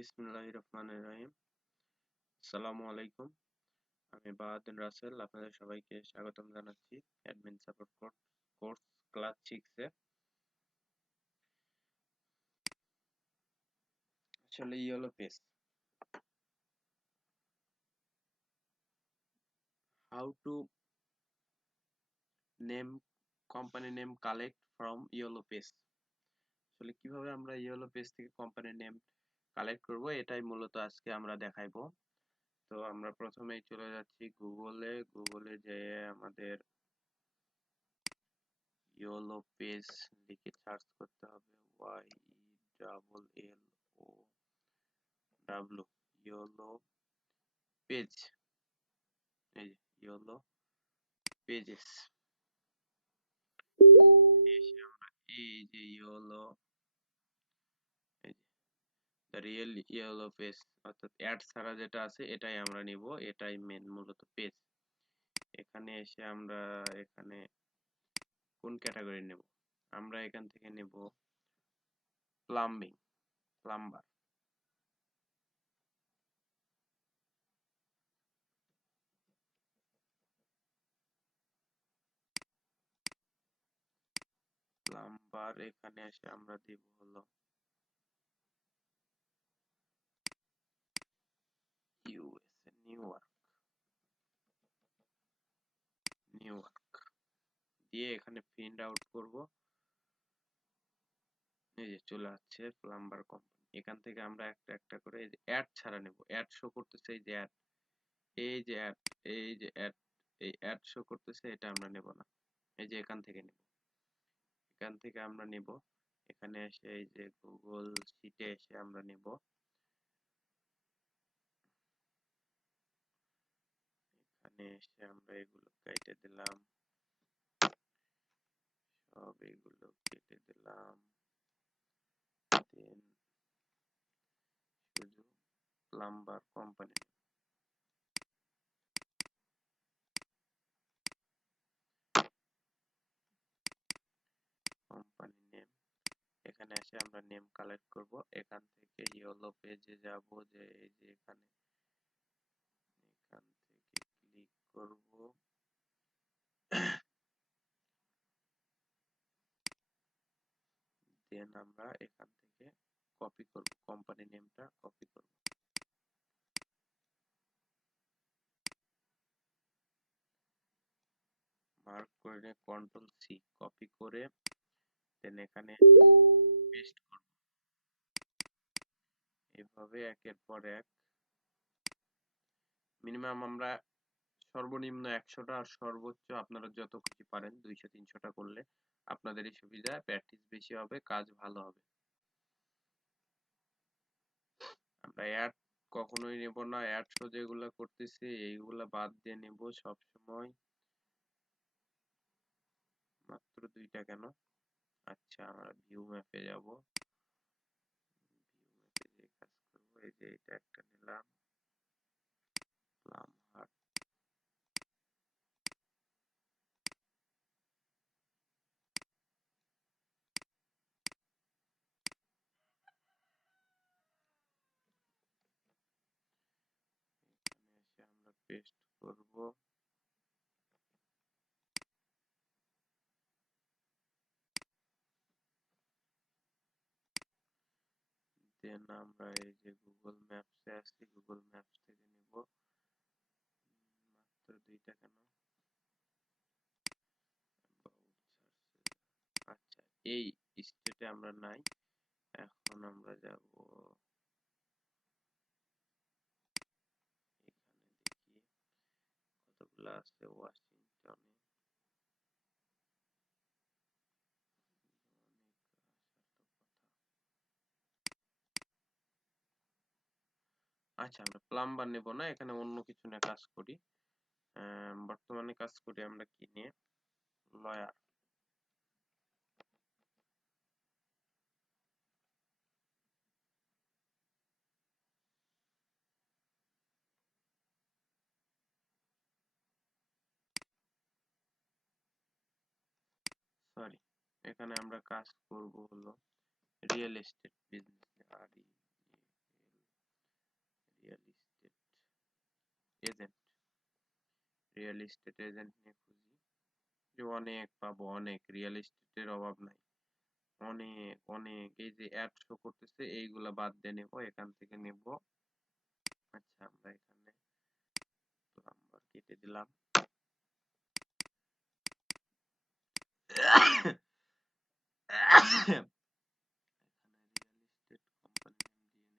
বিসমিল্লাহির রহমানির রহিম। আসসালামু আলাইকুম। আমি বাহাউদ্দিন রাসেল আপনাদের সবাইকে স্বাগতম জানাচ্ছি অ্যাডমিন সাপোর্ট কোর্স ক্লাস 6 এ। আসলে হলো page how to name company name collect from yellow page. আসলে কিভাবে আমরা ইয়েলো পেজ থেকে কোম্পানি নেম কালেক্ট করব এটাই মূলত আজকে আমরা দেখাইবো। তো আমরা প্রথমেই চলে যাচ্ছি গুগলে যেয়ে আমাদের ইয়েলো পেজ লিখে সার্চ করতে হবে। YELLO ইয়েলো পেজ, এই যে ইয়েলো পেজেস। এসে আমরা এই যে ইয়েলো, এই যে দ্য রিয়েল ইয়েলো পেজ অর্থাৎ অ্যাড ছাড়া যেটা আছে এটাই আমরা নিব, এটাই মেন মূলত পেজ। এখানে এসে আমরা এখানে কোন ক্যাটাগরি নেব, আমরা এখান থেকে নেব প্লাম্বার। এখানে এসে আমরা দিব হলো ইউএসএ, নিউইয়র্ক দিয়ে এখানে প্রিন্ট আউট করব। এই যে চলে আসছে প্লাম্বার কোম্পানি। এখান থেকে আমরা একটা একটা করে এই যে অ্যাড ছাড়া নেব, অ্যাড শো করতেছে এই যে অ্যাড, এই যে অ্যাড, এই যে অ্যাড, এই অ্যাড শো করতেছে এটা আমরা নেব না, এই যে এখান থেকে নেব, এখান থেকে আমরা নেব। এখানে এসে এই যে গুগল শিটে এসে আমরা নেব, এখানে এসে আমরা এগুলো কেটে দিলাম, সব এগুলো কেটে দিলাম, দেন শুধু প্লাম্বার কোম্পানি নেম। এখানে এসে আমরা নেম কালেক্ট করব। এখান থেকে ইয়েলো পেজে যাব, যে এই যে এখানে, এখান থেকে ক্লিক করব, দেন আমরা এখান থেকে কপি করব, কোম্পানি নেমটা কপি করব। মার্ক করে নিয়ে কন্ট্রোল সি কপি করে দেন এখানে পেস্ট করব। এভাবে একের পর এক মিনিমাম আমরা সর্বনিম্ন 100টা আর সর্বোচ্চ আপনারা যত খুশি পারেন 200-300টা করলে আপনাদেরই সুবিধা, প্র্যাকটিস বেশি হবে, কাজ ভালো হবে। আমরা অ্যাড কখনোই নেব না, অ্যাড শো যেগুলো করতেছি এইগুলা বাদ দিয়ে নেব সব সময়। মাত্র 2টা কেন? আচ্ছা, আমরা ভিউ ম্যাপে যাব, ভিউ ম্যাপে যে কাজ করব, এই যে এটা একটা নিলাম, প্লাম হার্ট। এখানে এসে আমরা পেস্ট করব, দেন আমরা এই যে গুগল ম্যাপসে আসছি, গুগল ম্যাপস থেকে নিব। মাত্র 2টা কেন? আচ্ছা, এই স্টেটে আমরা নাই, এখন আমরা যাব এখানে, দেখি কতগুলো আছে ওয়াশিংটনে, অনেক আসার তো কথা। আচ্ছা, আমরা প্লাম্বার নেব না, এখানে অন্য কিছু নিয়ে কাজ করি। বর্তমানে কাজ করি আমরা কি নিয়ে, লয়ার। সরি, এখানে আমরা কাজ করব হলো রিয়েল এস্টেট বিজনেস, আর এজেন্ট, রিয়েল এস্টেট এজেন্ট নিয়ে খুঁজি, যে অনেক পাবো, অনেক, রিয়েল এস্টেটের অভাব নাই, অনেক অনেক। এই যে অ্যাড শো করতেছে এইগুলা বাদ দিয়ে নেবো, এখান থেকে নেব। আচ্ছা, আমরা এখানে নাম্বার কেটে দিলাম। এখানে রিয়েল এস্টেট কোম্পানি নেম দিয়ে নেই।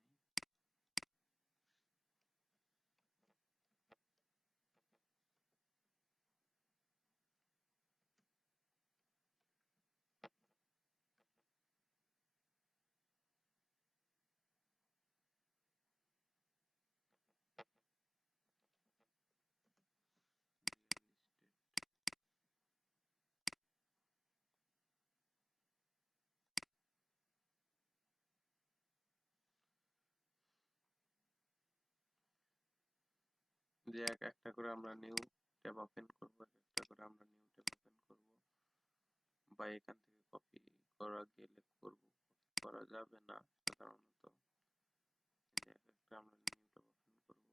যে এক একটা করে আমরা নিউ ট্যাব ওপেন করব, এক একটা করে আমরা নিউ ট্যাব ওপেন করব, বা এখান থেকে কপি করা গেলে করব, কপি করা যাবে না সাধারণত। যে এক একটা আমরা নিউ ট্যাব ওপেন করব,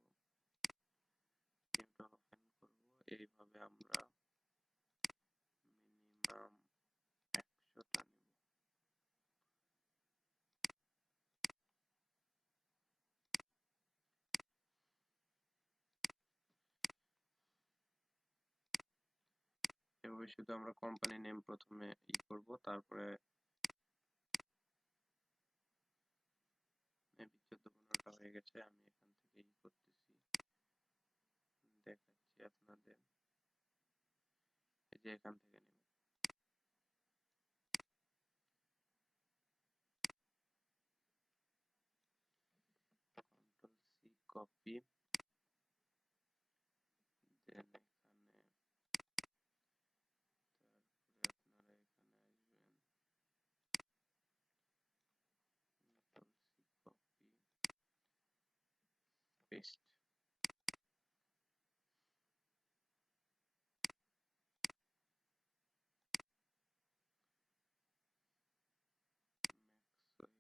নিউ ট্যাব ওপেন করব, এইভাবে আমরা মিনিমাম 100টা নিব। এভাবে শুধু আমরা কোম্পানি নেম প্রথমে করব, তারপরে মেবি 14-15টা হয়ে গেছে, আমি এখান থেকে করতেছি, দেখাচ্ছি আপনাদের। এই যে এখান থেকে নেব, কন্ট্রোল সি কপি, দেন এখানে, তারপরে আপনারা এখানে আসবেন, control C copy, paste, Maxwell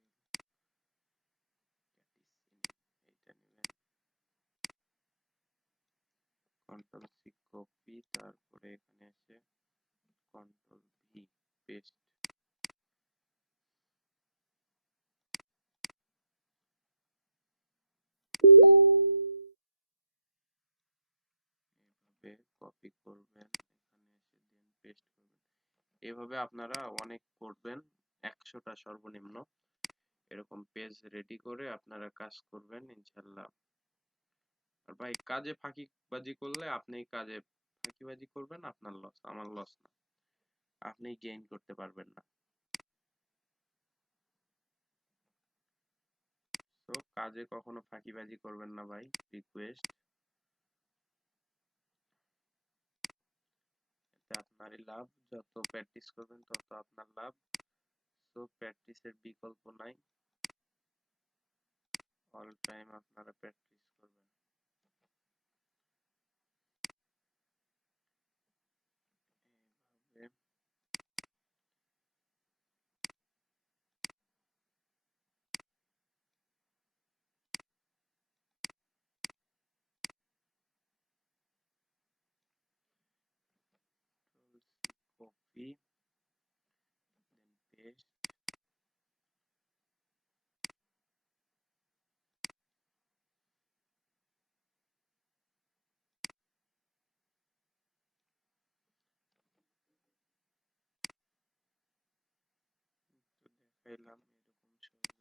ক্যাটিসিনি, এইটা নেবেন, কন্ট্রোল সি কপি, তারপরে এখানে এসে কন্ট্রোল ভি, পেস্ট। এভাবে কপি করবেন, এখানে এসে দেন পেস্ট করবেন। এভাবে আপনারা অনেক করবেন, 100টা সর্বনিম্ন এরকম পেজ রেডি করে আপনারা কাজ করবেন ইনশাল্লাহ। আর ভাই, কাজে ফাঁকিবাজি করলে আপনি কাজে ফাঁকিবাজি করবেন, আপনার লস, আমার লস না, আপনি গেইন করতে পারবেন না। তো কাজে কখনো ফাঁকিবাজি করবেন না ভাই, রিকোয়েস্ট। এতে আপনারই লাভ, যত প্র্যাকটিস করবেন তত আপনার লাভ। তো প্র্যাকটিসের বিকল্প নাই, অল টাইম আপনারা প্র্যাকটিস করবেন। এইভাবে কন্ট্রোল সি কপি, দেন পেস্ট, তো দেখাইলাম এরকম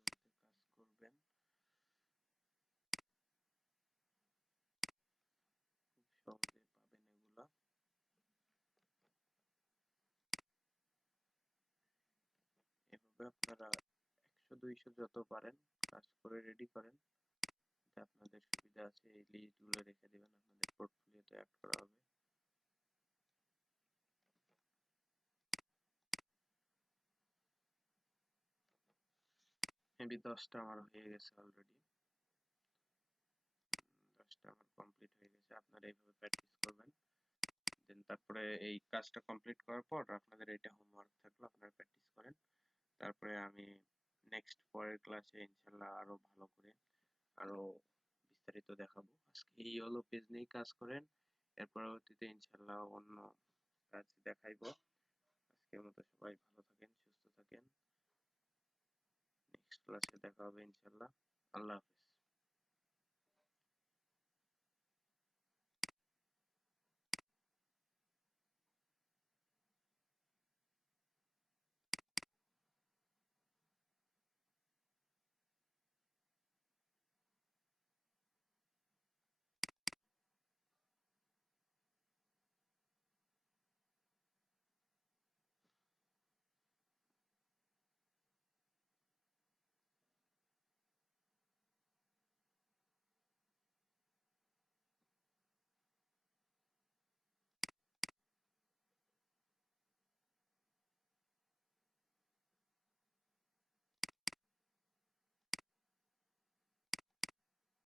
সহজে কাজ করবেন, খুব সহজে পাবেন এগুলা। এভাবে আপনারা 100-200 যত পারেন কাজ করে রেডি করেন, যাতে আপনাদের সুবিধা আছে। এই লিস্টগুলো রেখে দিবেন, আপনাদের পোর্টফোলিওতে অ্যাড করা হবে। মেবি 10টা আমার হয়ে গেছে অলরেডি, 10টা আমার কমপ্লিট হয়ে গেছে। আপনারা এইভাবে প্র্যাকটিস করবেন, দেন তারপরে এই কাজটা কমপ্লিট করার পর আপনাদের এটা হোমওয়ার্ক থাকলো, আপনারা প্র্যাকটিস করেন। তারপরে আমি নেক্সট পরের ক্লাসে ইনশাল্লাহ আরো ভালো করে, আরো বিস্তারিত দেখাবো। আজকে এই ইয়েলো পেজ নিয়েই কাজ করেন, এর পরবর্তীতে ইনশাল্লাহ অন্য কাজ দেখাইবো। আজকের মতো সবাই ভালো থাকেন, সুস্থ থাকেন। নেক্সট ক্লাসে দেখা হবে ইনশাল্লাহ। আল্লাহ হাফেজ।